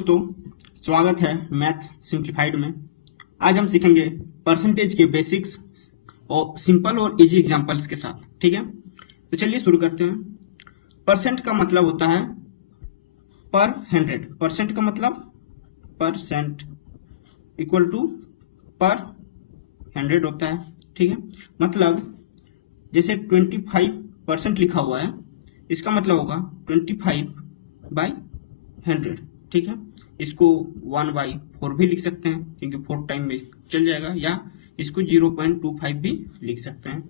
दोस्तों, स्वागत है मैथ सिंप्लीफाइड में। आज हम सीखेंगे परसेंटेज के बेसिक्स और सिंपल और इजी एग्जांपल्स के साथ। ठीक है, तो चलिए शुरू करते हैं। परसेंट का मतलब होता है पर 100। परसेंट का मतलब परसेंट इक्वल टू पर 100 होता है। ठीक है, मतलब जैसे 25% लिखा हुआ है, इसका मतलब होगा 25/100। ठीक है, इसको 1/4 भी लिख सकते हैं क्योंकि 4 टाइम में चल जाएगा, या इसको 0.25 भी लिख सकते हैं।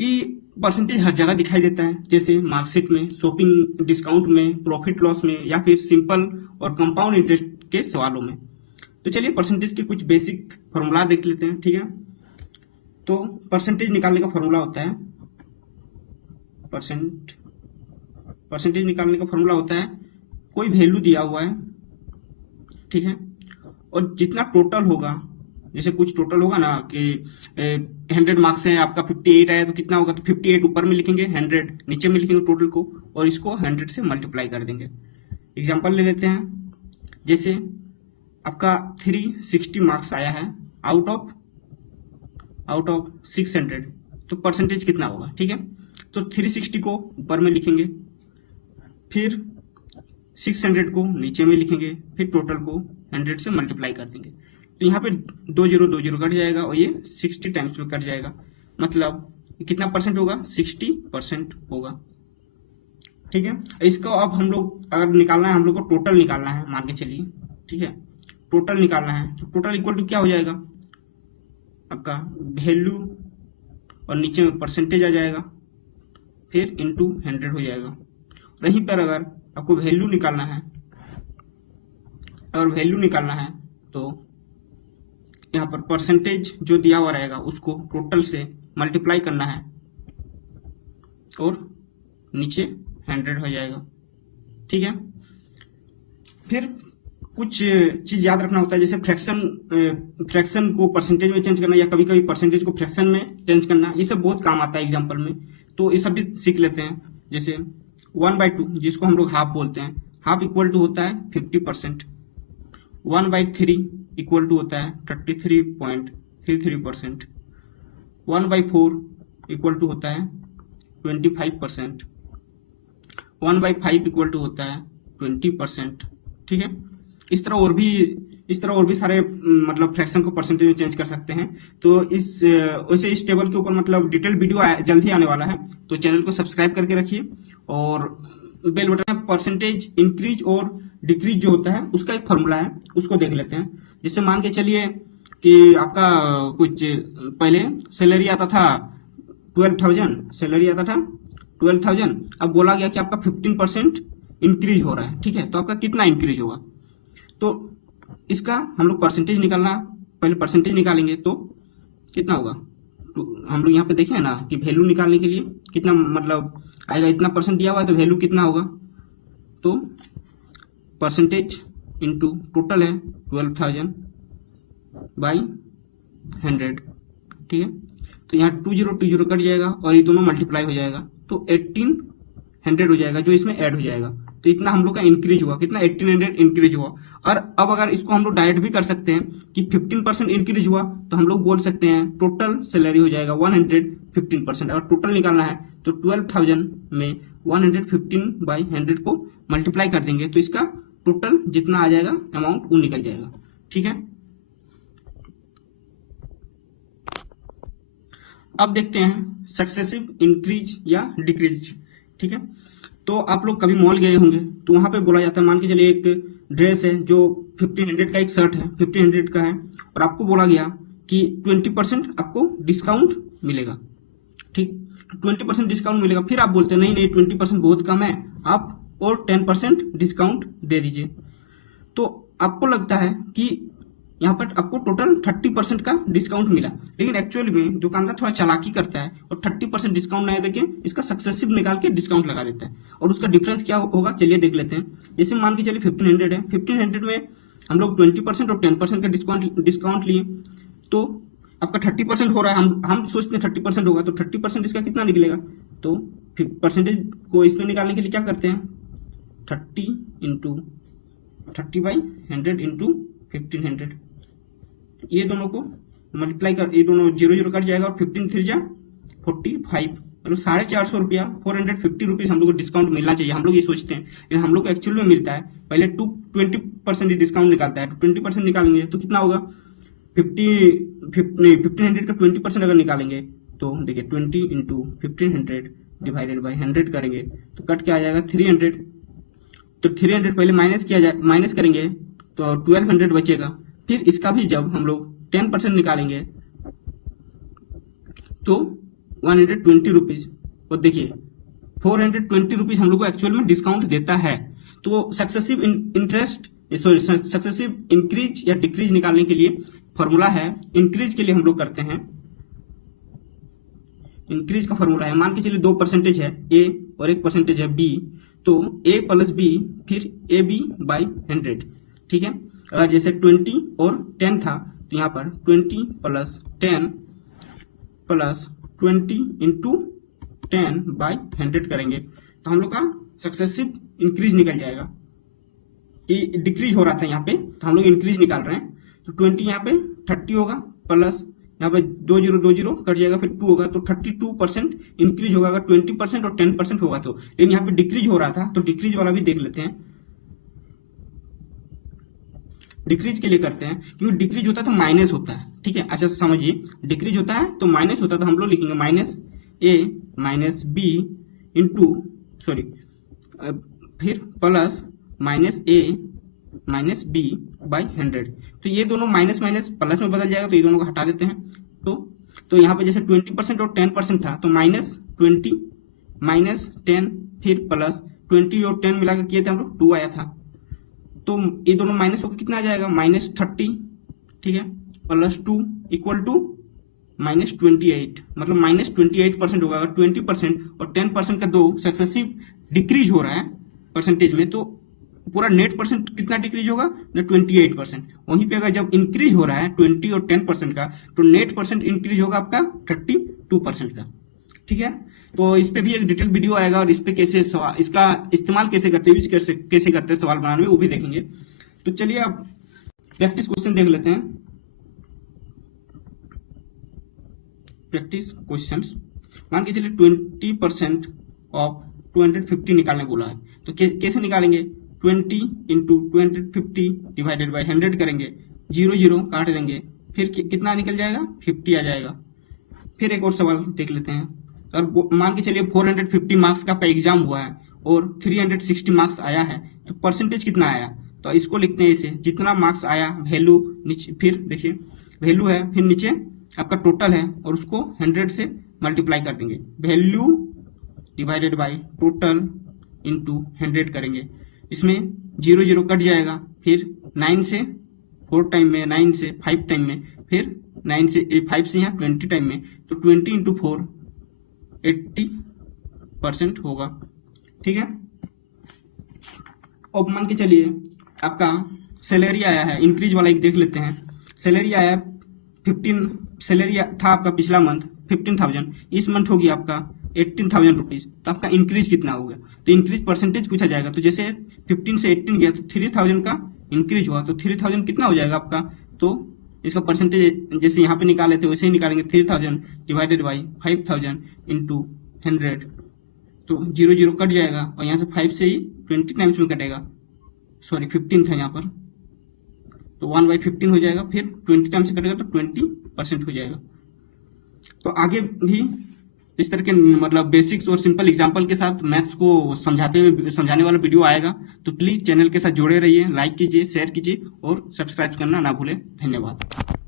ये परसेंटेज हर जगह दिखाई देता है, जैसे मार्कशीट में, शॉपिंग डिस्काउंट में, प्रॉफिट लॉस में, या फिर सिंपल और कंपाउंड इंटरेस्ट के सवालों में। तो चलिए परसेंटेज के कुछ बेसिक फॉर्मूला देख लेते हैं। ठीक है, तो परसेंटेज निकालने का फॉर्मूला होता है परसेंटेज निकालने का फॉर्मूला होता है कोई वैल्यू दिया हुआ है, ठीक है, और जितना टोटल होगा, जैसे कुछ टोटल होगा ना कि 100 मार्क्स हैं, आपका 58 आया तो कितना होगा, तो 58 ऊपर में लिखेंगे, 100 नीचे में लिखेंगे टोटल को, और इसको 100 से मल्टीप्लाई कर देंगे। एग्जांपल ले लेते हैं, जैसे आपका 360 मार्क्स आया है आउट ऑफ 600, तो परसेंटेज कितना होगा। ठीक है, तो 360 को ऊपर में लिखेंगे, फिर 600 को नीचे में लिखेंगे, फिर टोटल को 100 से मल्टीप्लाई कर देंगे। तो यहाँ पे 20 कट जाएगा और ये 60 टाइम्स में कट जाएगा, मतलब कितना परसेंट होगा, 60% होगा। ठीक है, इसको अब हम लोग अगर निकालना है, हम लोग को टोटल निकालना है, मान के चलिए। ठीक है, टोटल निकालना है, तो टोटल इक्वल टू क्या हो जाएगा, आपका वैल्यू और नीचे में परसेंटेज आ जाएगा, फिर इंटू 100 हो जाएगा। वहीं पर अगर आपको वैल्यू निकालना है, तो यहाँ पर परसेंटेज जो दिया हुआ रहेगा उसको टोटल से मल्टीप्लाई करना है और नीचे 100 हो जाएगा। ठीक है, फिर कुछ चीज याद रखना होता है, जैसे फ्रैक्शन को परसेंटेज में चेंज करना, या कभी कभी परसेंटेज को फ्रैक्शन में चेंज करना, ये सब बहुत काम आता है एग्जाम्पल में। तो ये सब भी सीख लेते हैं। जैसे 1/2 जिसको हम लोग हाफ बोलते हैं, हाफ इक्वल टू होता है 50%। 1/3 इक्वल टू होता है 33.33%। 1/4 इक्वल टू होता है 25%। 1/5 इक्वल टू होता है 20%। ठीक है, इस तरह और भी सारे मतलब फ्रैक्शन को परसेंटेज में चेंज कर सकते हैं। तो वैसे इस टेबल के ऊपर मतलब डिटेल वीडियो जल्द ही आने वाला है, तो चैनल को सब्सक्राइब करके रखिए और बेल बटन में परसेंटेज इंक्रीज और डिक्रीज जो होता है उसका एक फॉर्मूला है, उसको देख लेते हैं। जिससे मान के चलिए कि आपका कुछ पहले सैलरी आता था 12,000, अब बोला गया कि आपका 15% इंक्रीज हो रहा है। ठीक है, तो आपका कितना इंक्रीज होगा, तो इसका हम लोग परसेंटेज निकालना, पहले परसेंटेज निकालेंगे तो कितना होगा। तो हम लोग यहाँ पे देखें ना कि वैल्यू निकालने के लिए कितना मतलब आएगा, इतना परसेंट दिया हुआ है तो वैल्यू कितना होगा, तो परसेंटेज इंटू टोटल है 12,000/100। ठीक है, तो यहाँ 20 कट जाएगा और ये दोनों मल्टीप्लाई हो जाएगा, तो 1800 हो जाएगा, जो इसमें ऐड हो जाएगा। तो इतना हम लोग का इंक्रीज हुआ, कितना 1800 इंक्रीज हुआ। और अब अगर इसको हम लोग डायरेक्ट भी कर सकते हैं कि 15% इंक्रीज हुआ, तो हम लोग बोल सकते हैं टोटल सैलरी हो जाएगा 115%। अगर टोटल निकालना है तो 12,000 में 115/100 को मल्टीप्लाई कर देंगे, तो इसका टोटल जितना आ जाएगा अमाउंट वो निकल जाएगा। ठीक है, अब देखते हैं सक्सेसिव इंक्रीज या डिक्रीज। ठीक है, तो आप लोग कभी मॉल गए होंगे तो वहां पे बोला जाता है, मान के चलिए एक ड्रेस है जो 1500 का, एक शर्ट है 1500 का है, और आपको बोला गया कि 20% आपको डिस्काउंट मिलेगा। ठीक, 20% डिस्काउंट मिलेगा। फिर आप बोलते हैं नहीं 20% बहुत कम है, आप और 10% डिस्काउंट दे दीजिए। तो आपको लगता है कि यहाँ पर आपको टोटल 30% का डिस्काउंट मिला, लेकिन एक्चुअली में दुकानदार थोड़ा चालाकी करता है और 30% डिस्काउंट नहीं देके इसका सक्सेसिव निकाल के डिस्काउंट लगा देता है। और उसका डिफरेंस क्या होगा, चलिए देख लेते हैं। जैसे मान के चलिए 1500 है, 1500 में हम लोग 20% और 10% का डिस्काउंट लिए, तो आपका 30% हो रहा है। हम सोचते हैं 30% होगा, तो 30% इसका कितना निकलेगा, तो परसेंटेज को इसमें निकालने के लिए क्या करते हैं, 30 इंटू 30/100 इंटू 1500, ये दोनों को मल्टीप्लाई कर, ये दोनों 0 कट जाएगा और 15 3 जा 45, मतलब 450 रुपया, 450 रुपीज हम लोग को डिस्काउंट मिलना चाहिए, हम लोग ये सोचते हैं, लेकिन हम लोग को एक्चुअल में मिलता है पहले 20% डिस्काउंट निकालता है, तो 20% निकालेंगे तो कितना होगा 1500 का 20% अगर निकालेंगे तो देखिए 20 इंटू 1500 डिवाइडेड बाई 100 करेंगे तो कट के आ जाएगा 300, तो 300 पहले माइनस करेंगे तो 1200 बचेगा, फिर इसका भी जब हम लोग 10% निकालेंगे तो 120 रुपीज, और देखिए 420 रुपीज हम लोग को एक्चुअल में डिस्काउंट देता है। तो सक्सेसिव सक्सेसिव इंक्रीज या डिक्रीज निकालने के लिए फॉर्मूला है, इंक्रीज के लिए हम लोग करते हैं, इंक्रीज का फॉर्मूला है, मान के चलिए 2% है ए और 1% है बी, तो a प्लस बी फिर ए बी बाई 100, ठीक है। अगर जैसे 20 और 10 था तो यहाँ पर 20 प्लस 10 प्लस 20 इंटू 10 बाई 100 करेंगे तो हम लोग का सक्सेसिव इंक्रीज निकल जाएगा। ये डिक्रीज हो रहा था यहाँ पे तो हम लोग इंक्रीज निकाल रहे हैं, तो 20 यहाँ पे 30 होगा प्लस यहाँ पे 20 कट जाएगा फिर 2 होगा, तो 32% इंक्रीज होगा अगर 20% और 10% होगा तो, लेकिन यहाँ पे डिक्रीज हो रहा था तो डिक्रीज वाला भी देख लेते हैं, डिक्रीज के लिए करते हैं क्योंकि डिक्रीज होता है तो माइनस होता है, ठीक है। अच्छा समझिए, डिक्रीज होता है तो माइनस होता है तो हम लोग लिखेंगे minus A minus B into फिर plus minus A minus B by 100, तो ये दोनों माइनस माइनस प्लस में बदल जाएगा तो ये दोनों को हटा देते हैं। तो यहाँ पे जैसे 20% और 10% था तो -20 -10 फिर प्लस 20 और 10 मिलाकर किए थे हम लोग 2 आया था, तो ये दोनों माइनस होकर कितना आ जाएगा -30, ठीक है, प्लस 2 इक्वल टू -28, मतलब -28% होगा। अगर 20% और 10% का दो सक्सेसिव डिक्रीज हो रहा है परसेंटेज में तो पूरा नेट परसेंट कितना डिक्रीज होगा ना 28%। वहीं पे अगर जब इंक्रीज हो रहा है 20 और 10% का तो नेट परसेंट इंक्रीज होगा आपका 32% का, ठीक है। तो इस पे भी एक डिटेल वीडियो आएगा और इस पे कैसे इसका इस्तेमाल कैसे करते हैं, कैसे करते हैं सवाल बनाने में, वो भी देखेंगे। तो चलिए अब प्रैक्टिस क्वेश्चन देख लेते हैं। प्रैक्टिस क्वेश्चंस, मान के चलिए 20% ऑफ 250 निकालने बोला है, तो कैसे निकालेंगे, 20 इंटू 250 डिवाइडेड बाई 100 करेंगे, 0 काट देंगे, फिर कितना निकल जाएगा 50 आ जाएगा। फिर एक और सवाल देख लेते हैं, और मान के चलिए 450 मार्क्स का एग्जाम हुआ है और 360 मार्क्स आया है तो परसेंटेज कितना आया, तो इसको लिखते हैं ऐसे, जितना मार्क्स आया वैल्यू नीचे, फिर देखिए वैल्यू है फिर नीचे आपका टोटल है और उसको 100 से मल्टीप्लाई कर देंगे, value divided by total into 100 करेंगे, इसमें 0 कट जाएगा, फिर 9 से 4 टाइम में, 9 से 5 टाइम में, फिर 9 से 5 से यहाँ 20 टाइम में, तो 20 इंटू 4 80% होगा, ठीक है। अब मान के चलिए आपका सैलरी आया है, इंक्रीज वाला एक देख लेते हैं। सैलरी आया 15, सैलरी था आपका पिछला मंथ 15,000, इस मंथ होगी आपका 18,000 रुपीज, तो आपका इंक्रीज कितना होगा, तो इंक्रीज परसेंटेज पूछा जाएगा, तो जैसे 15 से 18 गया तो 3,000 का इंक्रीज हुआ, तो 3,000 कितना हो जाएगा आपका, तो इसका परसेंटेज जैसे यहाँ पे निकाले थे वैसे ही निकालेंगे, 3,000 डिवाइडेड बाई 5,000 इंटू 100, तो 0 कट जाएगा और यहाँ से 5 से ही 20 टाइम्स में कटेगा, सॉरी 15 था यहाँ पर, तो 1/15 हो जाएगा, फिर 20 टाइम्स से कटेगा तो 20% हो जाएगा। तो आगे भी इस तरह के मतलब बेसिक्स और सिंपल एग्जांपल के साथ मैथ्स को समझाने वाला वीडियो आएगा, तो प्लीज चैनल के साथ जुड़े रहिए, लाइक कीजिए, शेयर कीजिए और सब्सक्राइब करना ना भूलें। धन्यवाद।